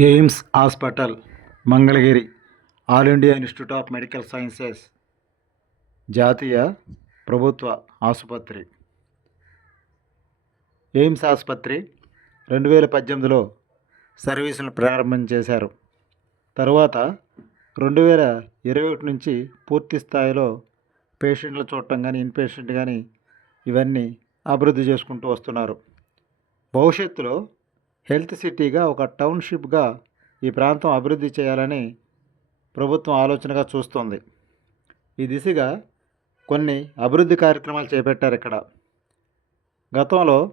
AIIMS hospital Mangalagiri all India institute of medical sciences జాతీయ ప్రభుత్వ ఆసుపత్రి. ఎయిమ్స్ ఆసుపత్రి రెండు వేల పద్దెనిమిదిలో సర్వీసులు ప్రారంభం చేశారు. తరువాత రెండు వేల ఇరవై ఒకటి నుంచి పూర్తి స్థాయిలో పేషెంట్లు చూడటం కానీ ఇన్పేషెంట్ కానీ ఇవన్నీ అభివృద్ధి చేసుకుంటూ వస్తున్నారు. భవిష్యత్తులో హెల్త్ సిటీగా ఒక టౌన్షిప్గా ఈ ప్రాంతం అభివృద్ధి చేయాలని ప్రభుత్వం ఆలోచనగా చూస్తోంది. ఈ దిశగా కొన్ని అభివృద్ధి కార్యక్రమాలు చేపట్టారు ఇక్కడ. గతంలో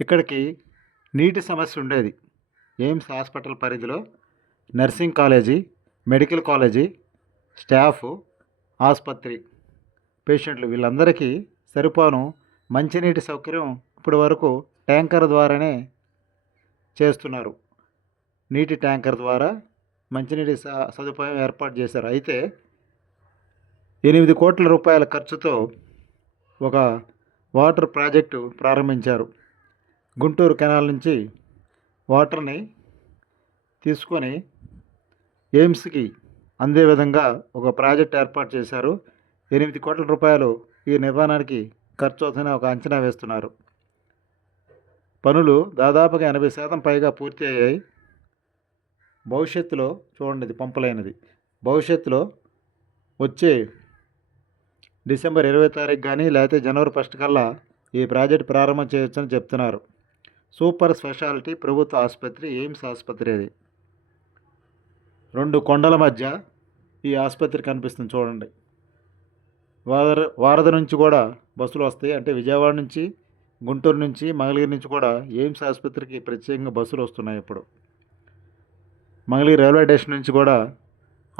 ఇక్కడికి నీటి సమస్య ఉండేది. ఎయిమ్స్ హాస్పిటల్ పరిధిలో nursing college medical college staff ఆసుపత్రి పేషెంట్లు వీళ్ళందరికీ సరిపోను మంచినీటి సౌకర్యం ఇప్పటి వరకు ట్యాంకర్ ద్వారానే చేస్తున్నారు. నీటి ట్యాంకర్ ద్వారా మంచినీటి స- సదుపాయం ఏర్పాటు చేశారు. అయితే ఎనిమిది కోట్ల రూపాయల ఖర్చుతో ఒక వాటర్ ప్రాజెక్టు ప్రారంభించారు. గుంటూరు కెనాల్ నుంచి వాటర్ని తీసుకొని ఎయిమ్స్కి అందే విధంగా ఒక ప్రాజెక్ట్ ఏర్పాటు చేశారు. ఎనిమిది కోట్ల రూపాయలు ఈ నిర్మాణానికి ఖర్చు అవుతుందని ఒక అంచనా వేస్తున్నారు. పనులు దాదాపుగా ఎనభై శాతం పైగా పూర్తి అయ్యాయి. భవిష్యత్తులో చూడండి పంపలైనది. భవిష్యత్తులో వచ్చే డిసెంబర్ ఇరవై తారీఖు కానీ లేకపోతే జనవరి ఫస్ట్ కల్లా ఈ ప్రాజెక్ట్ ప్రారంభం చేయొచ్చని చెప్తున్నారు. సూపర్ స్పెషాలిటీ ప్రభుత్వ ఆసుపత్రి ఎయిమ్స్ ఆసుపత్రి అది. రెండు కొండల మధ్య ఈ ఆసుపత్రి కనిపిస్తుంది చూడండి. వార వారధ నుంచి కూడా బస్సులు వస్తాయి. అంటే విజయవాడ నుంచి గుంటూరు నుంచి మంగళగిరి నుంచి కూడా ఎయిమ్స్ ఆసుపత్రికి ప్రత్యేకంగా బస్సులు వస్తున్నాయి ఇప్పుడు. మంగళగిరి రైల్వే స్టేషన్ నుంచి కూడా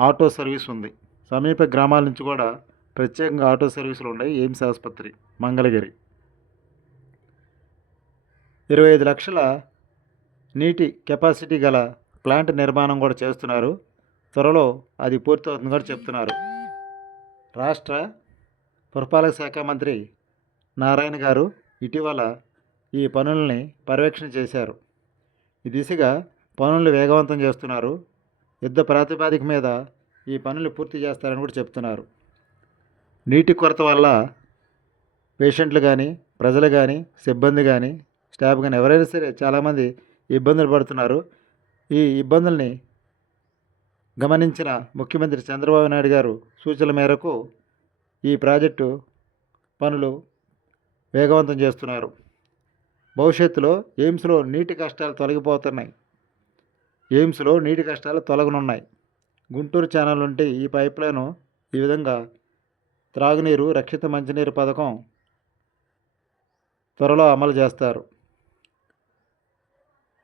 ఆటో సర్వీస్ ఉంది. సమీప గ్రామాల నుంచి కూడా ప్రత్యేకంగా ఆటో సర్వీసులు ఉన్నాయి ఎయిమ్స్ ఆసుపత్రి మంగళగిరి. ఇరవై ఐదు లక్షల నీటి కెపాసిటీ గల ప్లాంట్ నిర్మాణం కూడా చేస్తున్నారు. త్వరలో అది పూర్తవుతుంది కూడా చెప్తున్నారు. రాష్ట్ర పురపాలక శాఖ మంత్రి నారాయణ గారు ఇటీవల ఈ పనుల్ని పర్యవేక్షణ చేశారు. ఈ దిశగా పనులు వేగవంతం చేస్తున్నారు. యుద్ధ ప్రాతిపాదిక మీద ఈ పనులు పూర్తి చేస్తారని కూడా చెప్తున్నారు. నీటి కొరత వల్ల పేషెంట్లు కానీ ప్రజలు కానీ సిబ్బంది కానీ స్టాఫ్ కానీ ఎవరైనా సరే చాలామంది ఇబ్బందులు పడుతున్నారు. ఈ ఇబ్బందుల్ని గమనించిన ముఖ్యమంత్రి చంద్రబాబు నాయుడు గారు సూచనల మేరకు ఈ ప్రాజెక్టు పనులు వేగవంతం చేస్తున్నారు. భవిష్యత్తులో ఎయిమ్స్లో నీటి కష్టాలు తొలగిపోతున్నాయి. ఎయిమ్స్లో నీటి కష్టాలు తొలగనున్నాయి. గుంటూరు ఛానల్ నుండి ఈ పైప్లైను ఈ విధంగా త్రాగునీరు రక్షిత మంచినీరు పథకం త్వరలో అమలు చేస్తారు.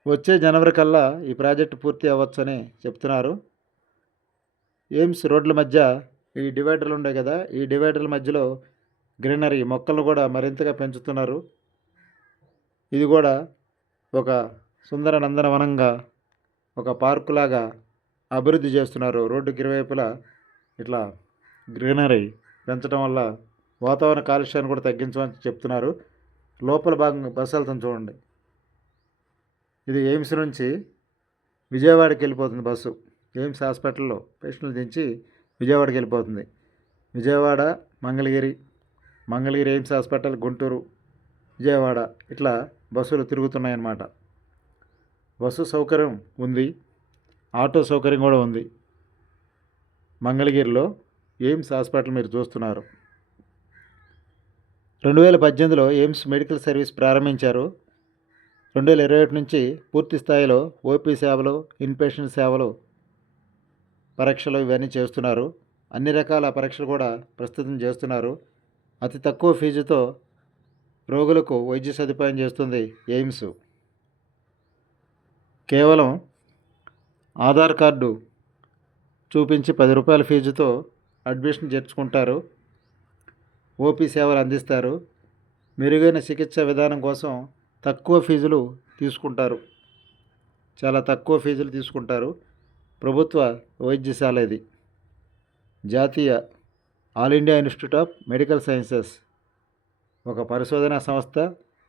వచ్చే జనవరి కల్లా ఈ ప్రాజెక్టు పూర్తి అవ్వచ్చని చెప్తున్నారు. ఎయిమ్స్ రోడ్ల మధ్య ఈ డివైడర్లు ఉండే కదా ఈ డివైడర్ల మధ్యలో గ్రీనరీ మొక్కలు కూడా మరింతగా పెంచుతున్నారు. ఇది కూడా ఒక సుందర నందనవనంగా ఒక పార్కు లాగా అభివృద్ధి చేస్తున్నారు. రోడ్డుకి ఇరువైపులా ఇట్లా గ్రీనరీ పెంచడం వల్ల వాతావరణ కాలుష్యాన్ని కూడా తగ్గించమని చెప్తున్నారు. లోపల భాగంగా బస్సు వెళ్తుంది చూడండి. ఇది ఎయిమ్స్ నుంచి విజయవాడకి వెళ్ళిపోతుంది బస్సు. ఎయిమ్స్ హాస్పిటల్లో పేషెంట్లు దించి విజయవాడకి వెళ్ళిపోతుంది. విజయవాడ మంగళగిరి మంగళగిరి ఎయిమ్స్ హాస్పిటల్ గుంటూరు విజయవాడ ఇట్లా బస్సులు తిరుగుతున్నాయన్నమాట. బస్సు సౌకర్యం ఉంది ఆటో సౌకర్యం కూడా ఉంది. మంగళగిరిలో ఎయిమ్స్ హాస్పిటల్ మీరు చూస్తున్నారు. రెండు వేల పద్దెనిమిదిలో ఎయిమ్స్ మెడికల్ సర్వీస్ ప్రారంభించారు. రెండు వేల ఇరవై ఒకటి నుంచి పూర్తి స్థాయిలో ఓపీ సేవలు ఇన్పేషెంట్ సేవలు పరీక్షలు ఇవన్నీ చేస్తున్నారు. అన్ని రకాల పరీక్షలు కూడా ప్రస్తుతం చేస్తున్నారు. అతి తక్కువ ఫీజుతో రోగులకు వైద్య సదుపాయం చేస్తుంది ఎయిమ్స్. కేవలం ఆధార్ కార్డు చూపించి పది రూపాయల ఫీజుతో అడ్మిషన్ చేర్చుకుంటారు. ఓపీ సేవలు అందిస్తారు. మెరుగైన చికిత్స విధానం కోసం తక్కువ ఫీజులు తీసుకుంటారు. చాలా తక్కువ ఫీజులు తీసుకుంటారు. ప్రభుత్వ వైద్యశాల ఇది. జాతీయ all India institute of medical sciences ఒక పరిశోధనా సంస్థ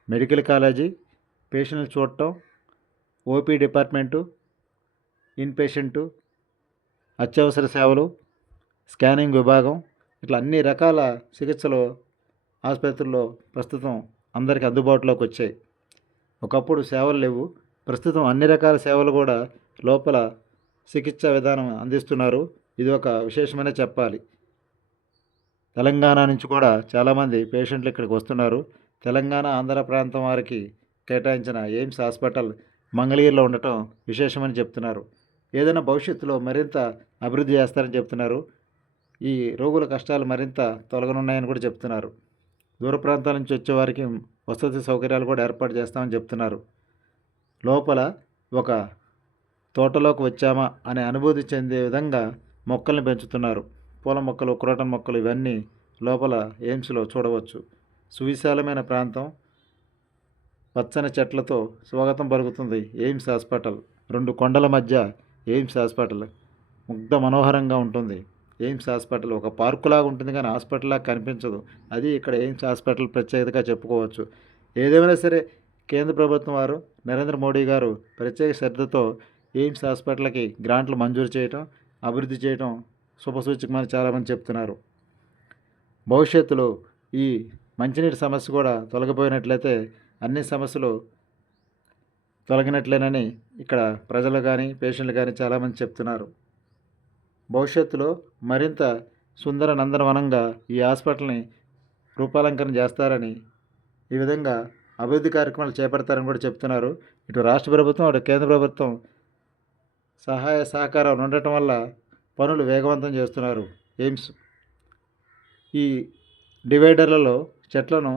మెడికల్ కాలేజీ పేషెంట్లు చూడటం ఓపీ డిపార్ట్మెంటు ఇన్ పేషెంటు అత్యవసర సేవలు స్కానింగ్ విభాగం ఇట్లా అన్ని రకాల చికిత్సలు ఆసుపత్రుల్లో ప్రస్తుతం అందరికీ అందుబాటులోకి వచ్చాయి. ఒకప్పుడు సేవలు లేవు. ప్రస్తుతం అన్ని రకాల సేవలు కూడా లోపల చికిత్స విధానం అందిస్తున్నారు. ఇది ఒక విశేషమనే చెప్పాలి. తెలంగాణ నుంచి కూడా చాలామంది పేషెంట్లు ఇక్కడికి వస్తున్నారు. తెలంగాణ ఆంధ్ర ప్రాంతం వారికి కేటాయించిన ఎయిమ్స్ హాస్పిటల్ మంగళగిరిలో ఉండటం విశేషమని చెప్తున్నారు. ఏదైనా భవిష్యత్తులో మరింత అభివృద్ధి చేస్తారని చెప్తున్నారు. ఈ రోగుల కష్టాలు మరింత తొలగనున్నాయని కూడా చెప్తున్నారు. దూర ప్రాంతాల నుంచి వచ్చే వారికి వసతి సౌకర్యాలు కూడా ఏర్పాటు చేస్తామని చెప్తున్నారు. లోపల ఒక తోటలోకి వచ్చామా అనే అనుభూతి చెందే విధంగా మొక్కల్ని పెంచుతున్నారు. పూల మొక్కలు క్రోటన్ మొక్కలు ఇవన్నీ లోపల ఎయిమ్స్లో చూడవచ్చు. సువిశాలమైన ప్రాంతం. పచ్చని చెట్లతో స్వాగతం పలుకుతుంది ఎయిమ్స్ హాస్పిటల్. రెండు కొండల మధ్య ఎయిమ్స్ హాస్పిటల్. ముగ్ధ మనోహరంగా ఉంటుంది. ఎయిమ్స్ హాస్పిటల్ ఒక పార్కులాగా ఉంటుంది కానీ హాస్పిటల్లా కనిపించదు. అది ఇక్కడ ఎయిమ్స్ హాస్పిటల్ ప్రత్యేకతగా చెప్పుకోవచ్చు. ఏదేమైనా సరే కేంద్ర ప్రభుత్వం వారు నరేంద్ర మోడీ గారు ప్రత్యేక శ్రద్ధతో ఎయిమ్స్ హాస్పిటల్కి గ్రాంట్లు మంజూరు చేయటం అభివృద్ధి చేయటం శుభసూచకమని చాలామంది చెప్తున్నారు. భవిష్యత్తులో ఈ మంచినీటి సమస్య కూడా తొలగిపోయినట్లయితే అన్ని సమస్యలు తొలగినట్లేనని ఇక్కడ ప్రజలు కానీ పేషెంట్లు కానీ చాలామంది చెప్తున్నారు. భవిష్యత్తులో మరింత సుందర నందనవనంగా ఈ హాస్పిటల్ని రూపాలంకరణ చేస్తారని ఈ విధంగా అభివృద్ధి కార్యక్రమాలు చేపడతారని కూడా చెప్తున్నారు. ఇటు రాష్ట్ర ప్రభుత్వం అటు కేంద్ర ప్రభుత్వం సహాయ సహకారాలు ఉండటం వల్ల పనులు వేగవంతం చేస్తున్నారు. ఎయిమ్స్. ఈ డివైడర్లలో చెట్లను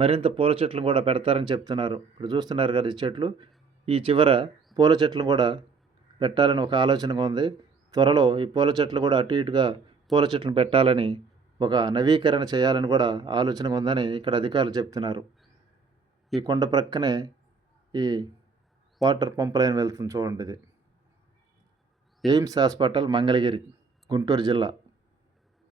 మరింత పూల చెట్లను కూడా పెడతారని చెప్తున్నారు. ఇప్పుడు చూస్తున్నారు కదా ఈ చెట్లు. ఈ చివర పూల చెట్లు కూడా పెట్టాలని ఒక ఆలోచనగా ఉంది. త్వరలో ఈ పూల చెట్లు కూడా అటు ఇటుగా పూల చెట్లను పెట్టాలని ఒక నవీకరణ చేయాలని కూడా ఆలోచనగా ఉందని ఇక్కడ అధికారులు చెప్తున్నారు. ఈ కొండ ప్రక్కనే ఈ వాటర్ పంప్ లైన్ వెళ్తుంది చూడండి ఇది. ఎయిమ్స్ హాస్పిటల్ మంగళగిరి గుంటూరు జిల్లా.